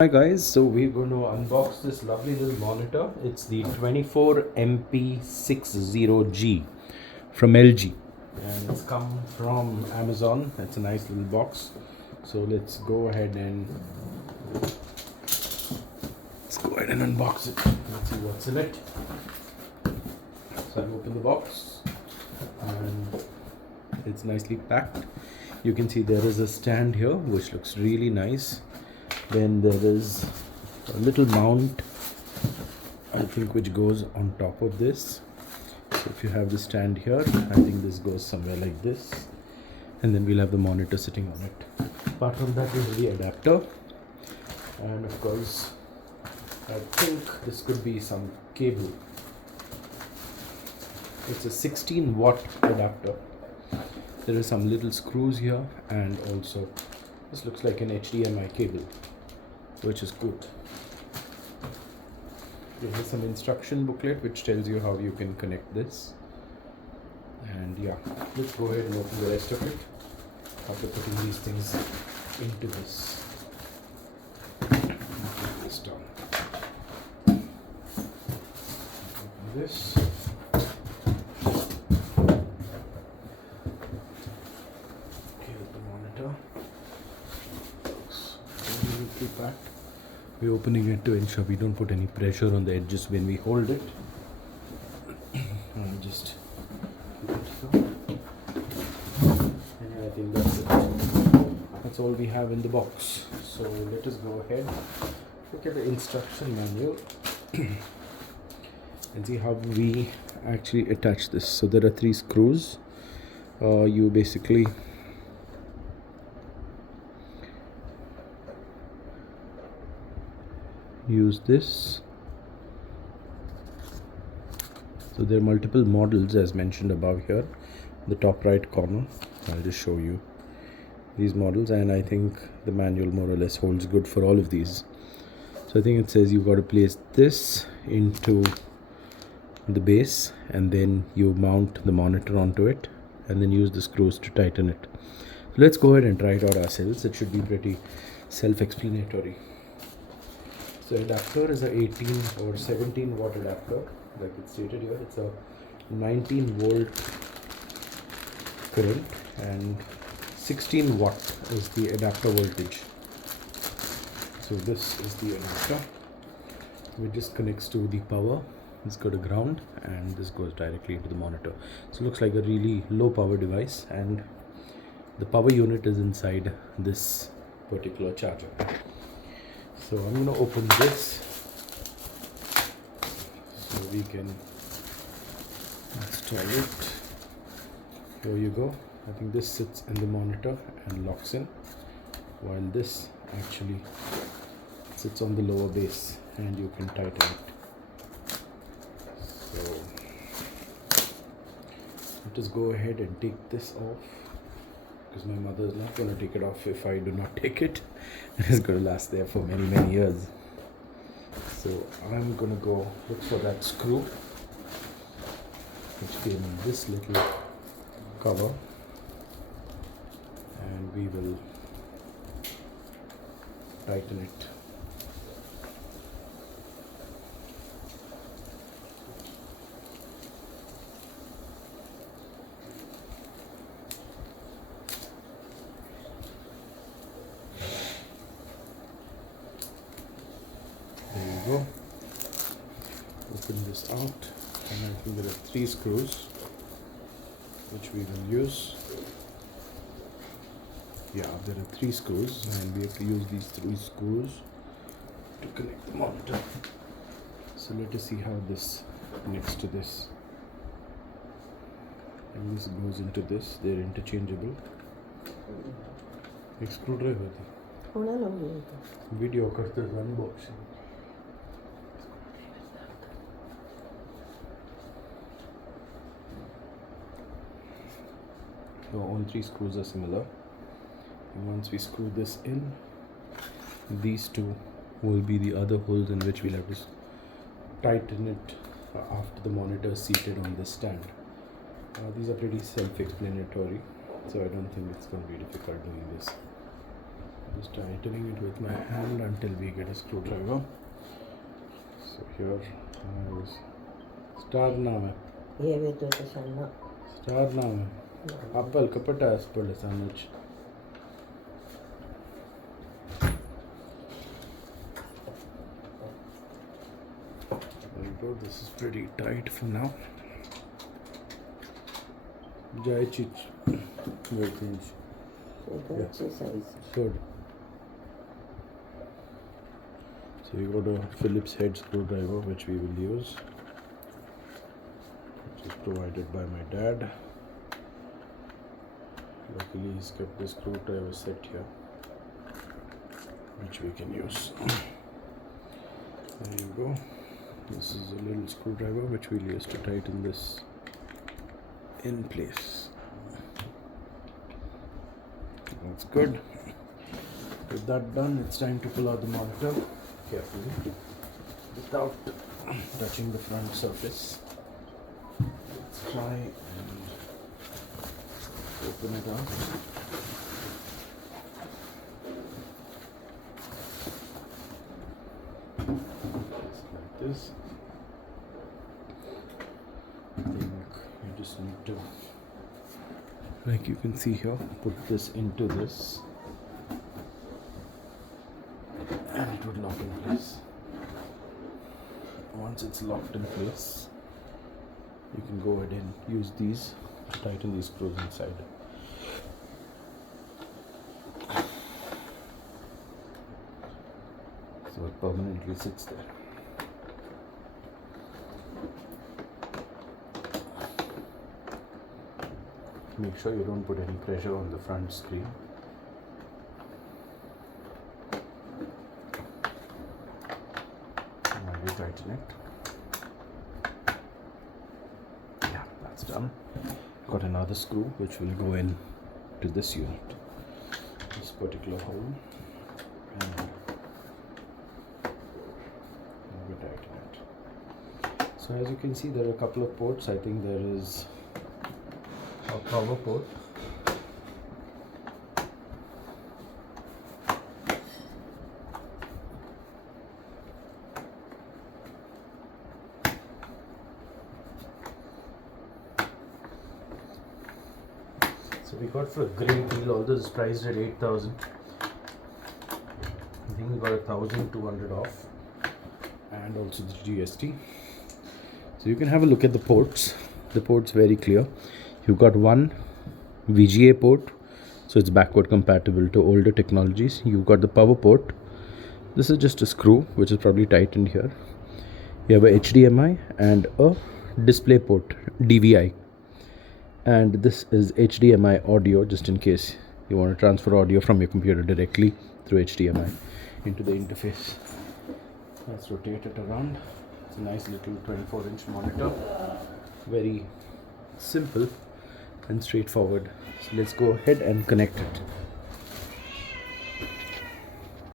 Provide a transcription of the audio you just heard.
Hi guys, so we're going to unbox this lovely little monitor. It's the 24 MP60G from LG, and it's come from Amazon. It's a nice little box. So let's go ahead and unbox it. Let's see what's in it. So I open the box and it's nicely packed. You can see there is a stand here which looks really nice. Then there is a little mount, I think, which goes on top of this. So if you have the stand here, I think this goes somewhere like this, and then we'll have the monitor sitting on it. Apart from that is the adapter, and of course I think this could be some cable. It's a 16-watt adapter. There are some little screws here, and also this looks like an HDMI cable, which is good. There is some instruction booklet which tells you how you can connect this. And yeah, let's go ahead and open the rest of it after putting these things into this. Put this down. Open this. Okay, with the monitor. Looks really neatly packed. We're opening it to ensure we don't put any pressure on the edges when we hold it. And just keep it so. And I think that's it. That's all we have in the box. So let us go ahead, look at the instruction manual and see how we actually attach this. So there are 3 screws. You basically use this. So there are multiple models as mentioned above here, the top right corner. I'll just show you these models, and I think the manual more or less holds good for all of these. So I think it says you've got to place this into the base, and then you mount the monitor onto it, and then use the screws to tighten it. So let's go ahead and try it out ourselves. It should be pretty self-explanatory. So adapter is a 18 or 17 watt adapter, like it's stated here. It's a 19 volt current and 16 watt is the adapter voltage. So this is the adapter, which just connects to the power. It's got a ground, and this goes directly into the monitor. So it looks like a really low power device, and the power unit is inside this particular charger. So I'm going to open this so we can install it. Here you go. I think this sits in the monitor and locks in, while this actually sits on the lower base and you can tighten it. So let us go ahead and take this off, because my mother is not going to take it off if I do not take it. It's going to last there for many years. So I'm going to go look for that screw which came in this little cover, and we will tighten it. There you go. Open this out, and I think there are 3 screws which we will use. Yeah, there are 3 screws, and we have to use these 3 screws to connect the monitor. So let us see how this connects to this. And this goes into this. They're interchangeable. एक screwdriver था. Video करते हैं unboxing. So all 3 screws are similar, and once we screw this in, these 2 will be the other holes in which we'll have to tighten it after the monitor is seated on this stand. These are pretty self-explanatory, so I don't think it's going to be difficult doing this. Just tightening it with my hand until we get a screwdriver. So here is star naam hai. ये तो सन्ना Star naam hai. Apple kapata apple sandwich. There you go. This is pretty tight for now. Jai chich. Wait inch. अच्छे size Good. So we got a Phillips head screwdriver which we will use, which is provided by my dad. Luckily he's kept the screwdriver set here, which we can use. There you go. This is a little screwdriver which we'll use to tighten this in place. That's good. With that done, it's time to pull out the monitor carefully without touching the front surface. Let's try and open it up. Just like this. I think you just need to, like you can see here, put this into this and it would lock in place. Once it's locked in place, you can go ahead and use these to tighten these screws inside. So it permanently sits there. Make sure you don't put any pressure on the front screen. Now we tighten it. Yeah, that's done. Got another screw which will go in to this unit, this particular hole, and we tighten it. So as you can see, there are a couple of ports. I think there is a power port, so we got for a great deal. All this is priced at 8,000. I think we got 1,200 off, and also the GST. So you can have a look at the ports. The port's very clear. You've got one VGA port, so it's backward compatible to older technologies. You've got the power port. This is just a screw which is probably tightened here. You have a HDMI and a display port, DVI. And this is HDMI audio, just in case you want to transfer audio from your computer directly through HDMI into the interface. Let's rotate it around. It's a nice little 24-inch monitor. Very simple and straightforward. So let's go ahead and connect it.